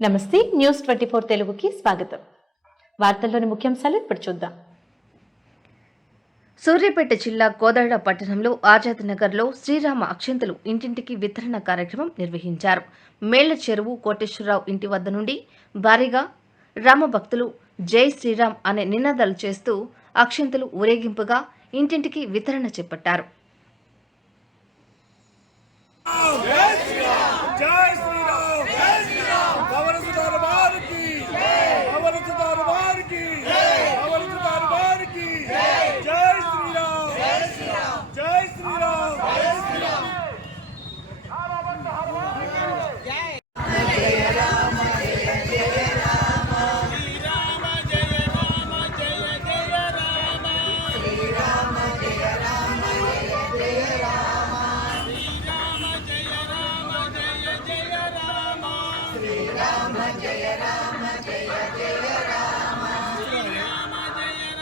నమస్తే న్యూస్ 24 తెలుగుకి స్వాగతం. వార్తల్లోని ముఖ్యాంశాలు ఇప్పుడు చూద్దాం. సూర్యాపేట జిల్లా కోదాడ పట్టణంలో ఆజాద్ నగర్లో శ్రీరామ అక్షంతలు ఇంటింటికి వితరణ కార్యక్రమం నిర్వహించారు. మేళ్ల చెరువు కోటేశ్వరరావు ఇంటి వద్ద నుండి భారీగా రామభక్తులు జై శ్రీరామ్ అనే నినాదాలు చేస్తూ అక్షంతలు ఊరేగింపుగా ఇంటింటికి వితరణ చేపట్టారు.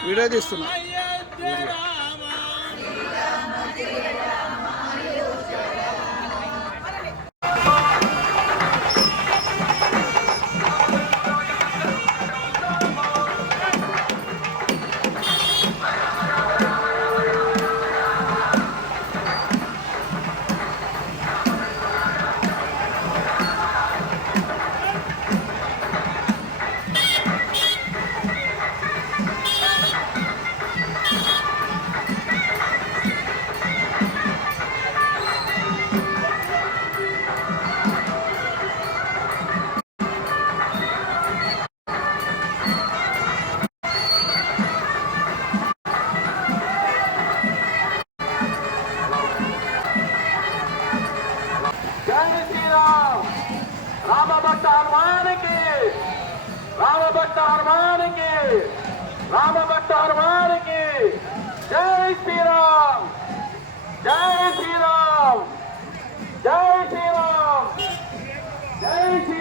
వీడియో తీస్తున్నా. రామభక్త హనుమానికి జై శ్రీరామ్, జై శ్రీరామ్, జై శ్రీరామ్, జై శ్రీరామ్.